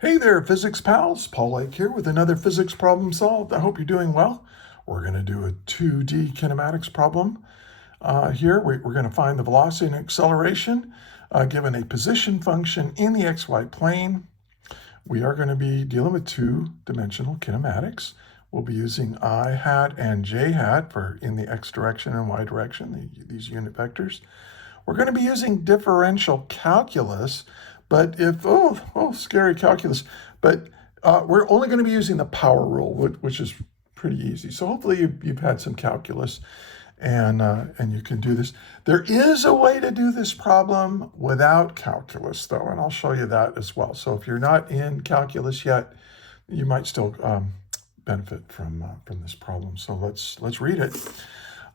Hey there, physics pals. Paul Lake here with another physics problem solved. I hope you're doing well. We're going to do a 2D kinematics problem here. We're going to find the velocity and acceleration given a position function in the xy plane. We are going to be dealing with two-dimensional kinematics. We'll be using I hat and j hat for in the x direction and y direction, these unit vectors. We're going to be using differential calculus, but scary calculus. But we're only going to be using the power rule, which is pretty easy. So hopefully you've had some calculus and you can do this. There is a way to do this problem without calculus, though, and I'll show you that as well. So if you're not in calculus yet, you might still benefit from this problem. So let's read it.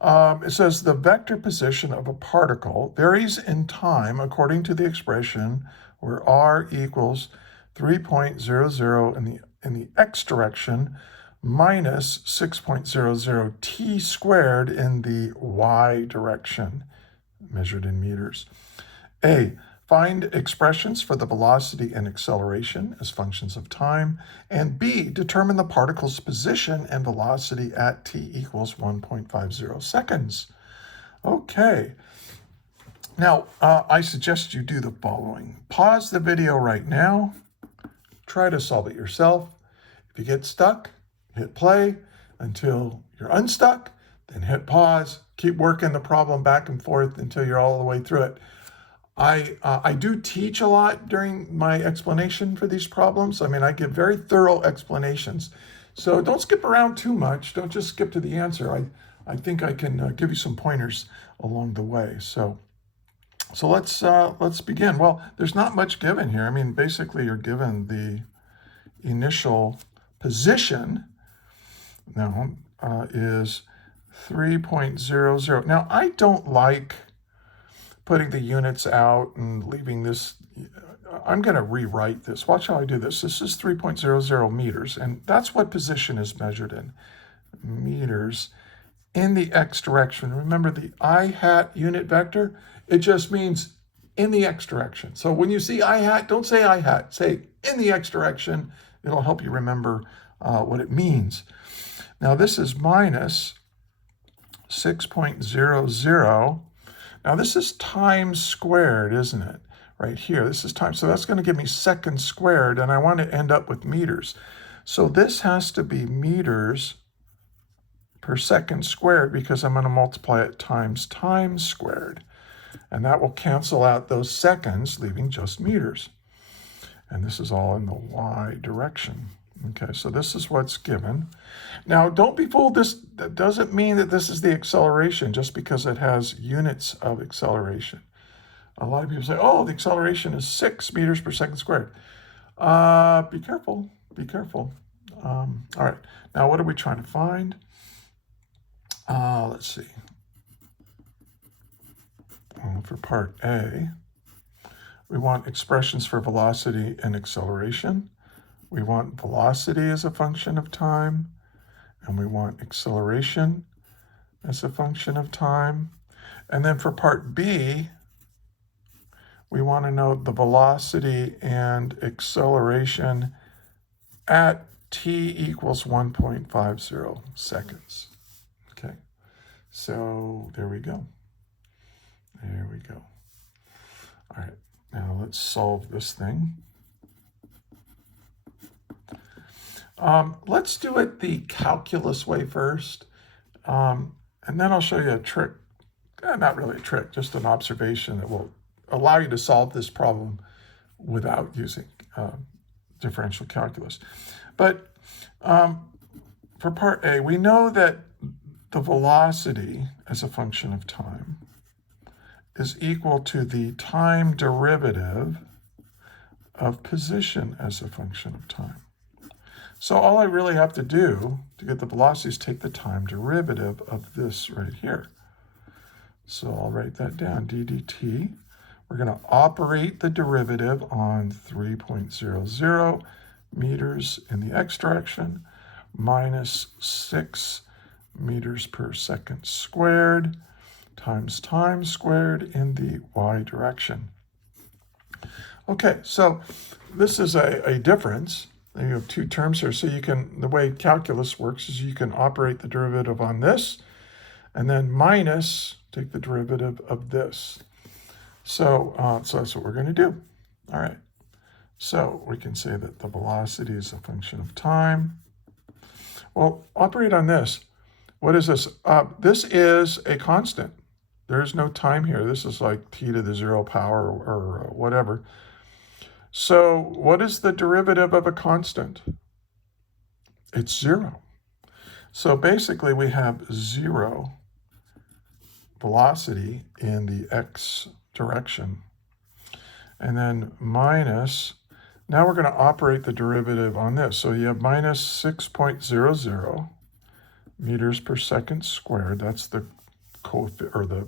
It says the vector position of a particle varies in time according to the expression where r equals 3.00 in the x direction minus 6.00 t squared in the y direction, measured in meters. A, find expressions for the velocity and acceleration as functions of time. And B, determine the particle's position and velocity at t equals 1.50 seconds. Okay. Now, I suggest you do the following. Pause the video right now. Try to solve it yourself. If you get stuck, hit play until you're unstuck, then hit pause. Keep working the problem back and forth until you're all the way through it. I do teach a lot during my explanation for these problems. I mean, I give very thorough explanations. So don't skip around too much. Don't just skip to the answer. I think I can give you some pointers along the way. So let's begin. Well, there's not much given here. I mean, basically you're given the initial position now is 3.00. Now, I don't like putting the units out and leaving this. I'm going to rewrite this. Watch how I do this. This is 3.00 meters, and that's what position is measured in. Meters in the x direction. Remember the I hat unit vector? It just means in the x direction. So when you see I hat, don't say I hat. Say in the x direction. It'll help you remember what it means. Now this is minus 6.00. Now this is times squared, isn't it? Right here, this is times. So that's going to give me seconds squared, and I want to end up with meters. So this has to be meters per second squared because I'm going to multiply it times time squared. And that will cancel out those seconds, leaving just meters. And this is all in the y direction. Okay, so this is what's given. Now, don't be fooled. That doesn't mean that this is the acceleration just because it has units of acceleration. A lot of people say, oh, the acceleration is 6 meters per second squared. Be careful. Be careful. All right. Now, what are we trying to find? Let's see. For part A, we want expressions for velocity and acceleration. We want velocity as a function of time, and we want acceleration as a function of time. And then for part B, we want to know the velocity and acceleration at t equals 1.50 seconds. Okay, so there we go. There we go. All right, now let's solve this thing. Let's do it the calculus way first, and then I'll show you a trick. Not really a trick, just an observation that will allow you to solve this problem without using differential calculus. But for part A, we know that the velocity as a function of time is equal to the time derivative of position as a function of time. So all I really have to do to get the velocity is take the time derivative of this right here. So I'll write that down, d dt. We're going to operate the derivative on 3.00 meters in the x direction minus 6 meters per second squared times time squared in the y direction. Okay, so this is a difference. You have two terms here. So you can, the way calculus works is you can operate the derivative on this and then minus, take the derivative of this. So, so that's what we're going to do. All right. So we can say that the velocity is a function of time. Well, operate on this. What is this? This is a constant. There's no time here. This is like t to the 0 power or whatever. So what is the derivative of a constant? It's 0. So basically we have 0 velocity in the x direction. And then minus, now we're going to operate the derivative on this. So you have minus 6.00 meters per second squared. That's the coefficient, or the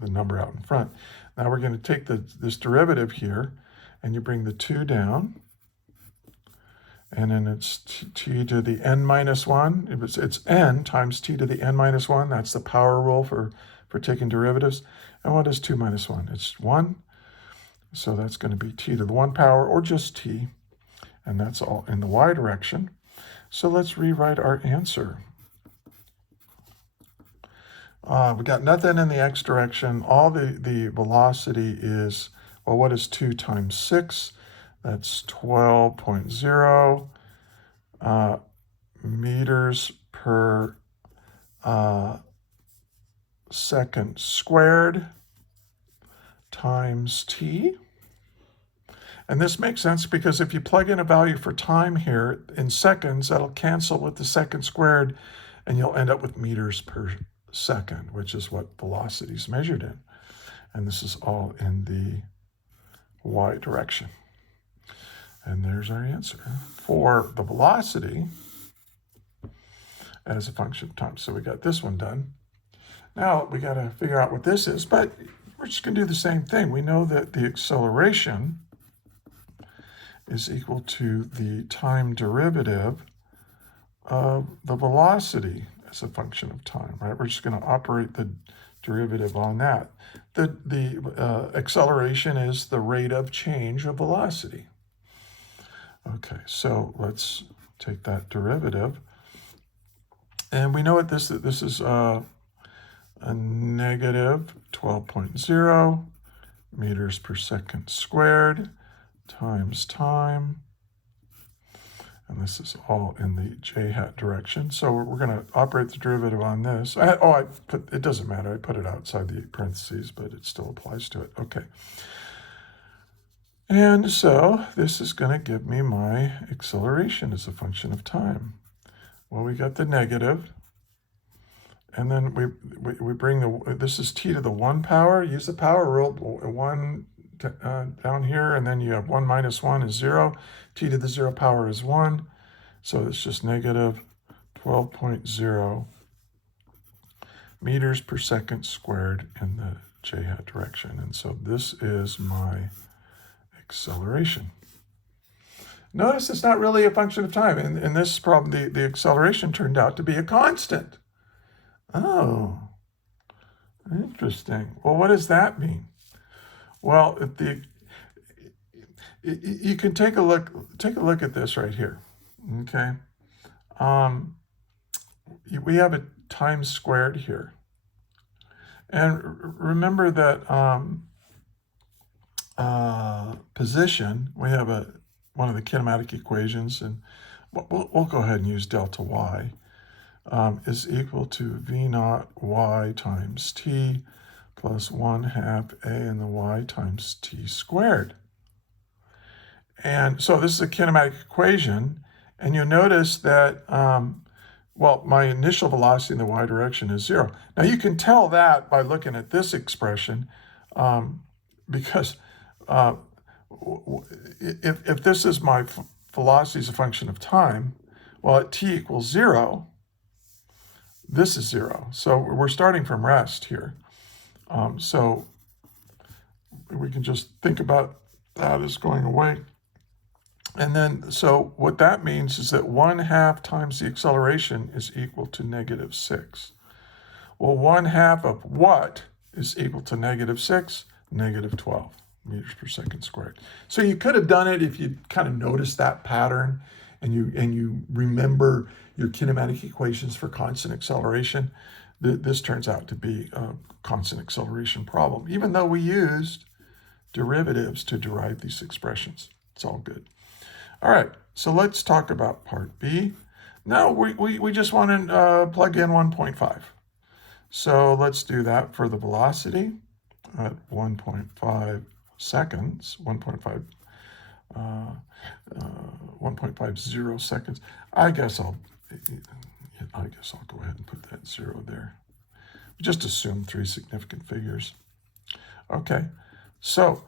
number out in front. Now we're going to take this derivative here, and you bring the 2 down, and then it's t to the n minus 1. If it's n times t to the n minus 1. That's the power rule for taking derivatives. And what is 2 minus 1? It's 1. So that's going to be t to the 1 power, or just t. And that's all in the y direction. So let's rewrite our answer. We got nothing in the x direction. All the velocity is, well, what is 2 times 6? That's 12.0 meters per second squared times t. And this makes sense because if you plug in a value for time here in seconds, that'll cancel with the second squared, and you'll end up with meters per second, which is what velocity is measured in. And this is all in the y direction. And there's our answer for the velocity as a function of time. So we got this one done. Now we got to figure out what this is, but we're just going to do the same thing. We know that the acceleration is equal to the time derivative of the velocity as a function of time, right? We're just going to operate the derivative on that. The acceleration is the rate of change of velocity. Okay, so let's take that derivative. And we know what this is a negative 12.0 meters per second squared times time. And this is all in the j hat direction. So we're going to operate the derivative on this. It doesn't matter. I put it outside the parentheses, but it still applies to it. Okay. And so this is going to give me my acceleration as a function of time. Well, we got the negative. And then we bring this is t to the 1 power. Use the power rule, 1 down here, and then you have 1 minus 1 is 0. T to the 0 power is 1. So it's just negative 12.0 meters per second squared in the j hat direction. And so this is my acceleration. Notice it's not really a function of time. In this problem, the acceleration turned out to be a constant. Oh, interesting. Well, what does that mean? Well, you can take a look at this right here. Okay, we have a time squared here, and remember that position. We have one of the kinematic equations, and we'll go ahead and use delta y is equal to v naught y times t plus 1/2 a in the y times t squared. And so this is a kinematic equation, and you'll notice that, well, my initial velocity in the y direction is 0. Now you can tell that by looking at this expression, because if this is my velocity as a function of time, well, at t equals 0, this is 0. So we're starting from rest here. So we can just think about that as going away. And then, so what that means is that 1/2 times the acceleration is equal to negative 6. Well, 1/2 of what is equal to negative 6? Negative 12. meters per second squared. So you could have done it if you kind of noticed that pattern and you remember your kinematic equations for constant acceleration. This turns out to be a constant acceleration problem, even though we used derivatives to derive these expressions. It's all good. All right, so let's talk about part B. Now we just want to plug in 1.5. So let's do that for the velocity at 1.5 seconds, 1.50 seconds. I guess I'll go ahead and put that 0 there. Just assume 3 significant figures. Okay, so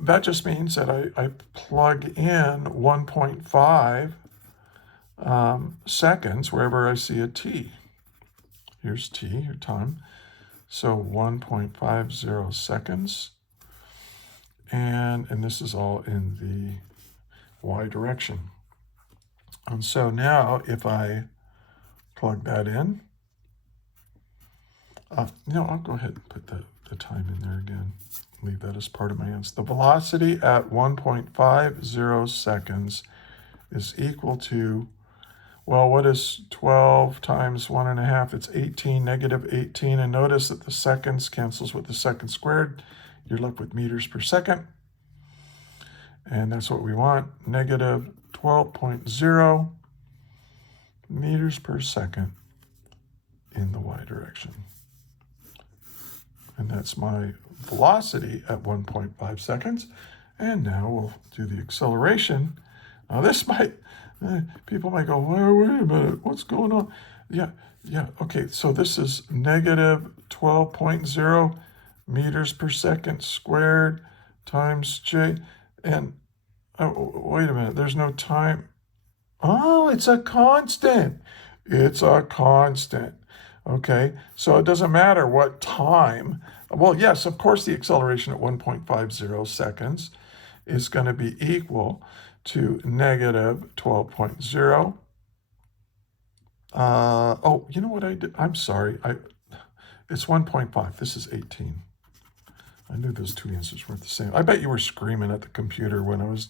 that just means that I plug in 1.5 seconds wherever I see a t. Here's t, your time. So 1.50 seconds. And this is all in the y direction. And so now if I plug that in, I'll go ahead and put the time in there again. Leave that as part of my answer. The velocity at 1.50 seconds is equal to, well, what is 12 times 1.5? It's 18, negative 18. And notice that the seconds cancels with the second squared. You're left with meters per second. And that's what we want, negative 12.0 meters per second in the y direction. And that's my velocity at 1.5 seconds. And now we'll do the acceleration. Now this might, people might go, well, wait a minute, what's going on? Yeah, okay, so this is negative 12.0 meters per second squared times j. And, wait a minute, there's no time. Oh, it's a constant. It's a constant. Okay, so it doesn't matter what time. Well, yes, of course, the acceleration at 1.50 seconds is going to be equal to negative 12.0. Oh, you know what I did? I'm sorry. It's 1.5. This is 18. I knew those two answers weren't the same. I bet you were screaming at the computer when I was,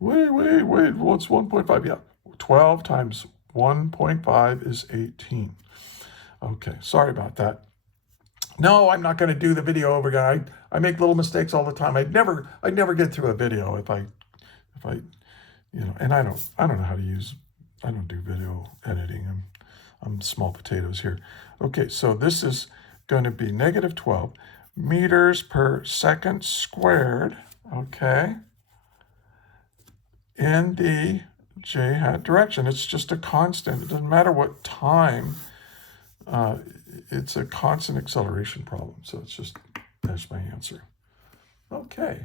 wait, what's 1.5? Yeah, 12 times 1.5 is 18. Okay, sorry about that. No, I'm not going to do the video over again. I make little mistakes all the time. I'd never get through a video if I, and I don't know how to use. I don't do video editing. I'm small potatoes here. Okay, so this is going to be negative 12 meters per second squared. Okay, in the j hat direction. It's just a constant. It doesn't matter what time. It's a constant acceleration problem. So that's my answer. Okay.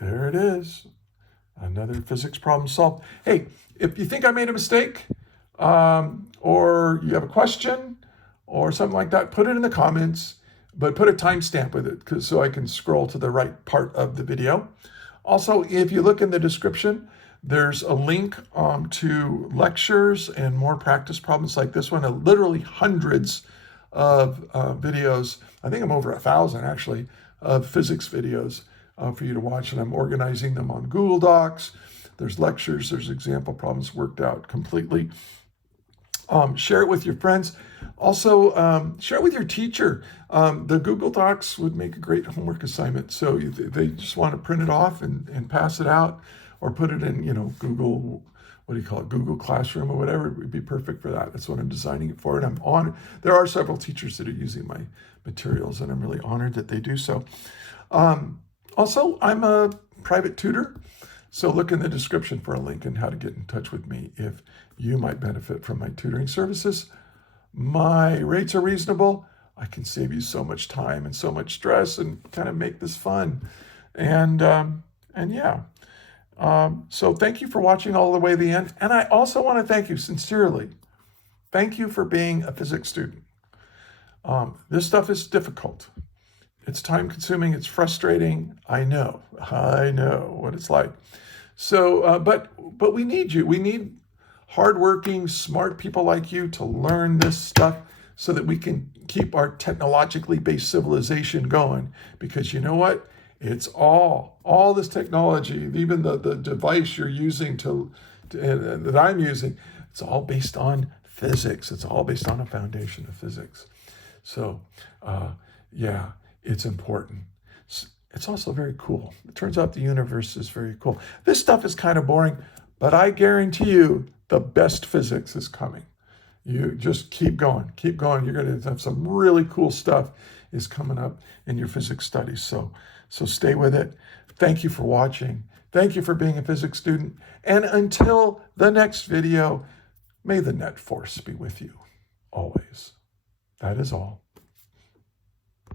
There it is. Another physics problem solved. Hey, if you think I made a mistake, or you have a question or something like that, put it in the comments, but put a timestamp with it so I can scroll to the right part of the video. Also, if you look in the description, there's a link to lectures and more practice problems like this one, literally hundreds of videos. I think I'm over 1,000 actually, of physics videos for you to watch, and I'm organizing them on Google Docs. There's lectures, there's example problems worked out completely. Share it with your friends. Also, share it with your teacher. The Google Docs would make a great homework assignment. So they just want to print it off and pass it out, or put it in, Google, Google Classroom or whatever. It would be perfect for that. That's what I'm designing it for. And I'm honored. There are several teachers that are using my materials, and I'm really honored that they do so. Also, I'm a private tutor. So look in the description for a link and how to get in touch with me if you might benefit from my tutoring services. My rates are reasonable. I can save you so much time and so much stress and kind of make this fun. And yeah. So thank you for watching all the way to the end. And I also want to thank you sincerely. Thank you for being a physics student. This stuff is difficult. It's time consuming. It's frustrating. I know what it's like. So, but we need you. We need hardworking, smart people like you to learn this stuff so that we can keep our technologically based civilization going. Because you know what? It's all this technology, even the device you're using that I'm using, it's all based on physics. It's all based on a foundation of physics. So, yeah, it's important. It's also very cool. It turns out the universe is very cool. This stuff is kind of boring, but I guarantee you the best physics is coming. You just keep going, keep going. You're going to have some really cool stuff is coming up in your physics studies. So stay with it. Thank you for watching. Thank you for being a physics student. And until the next video, may the net force be with you always. That is all.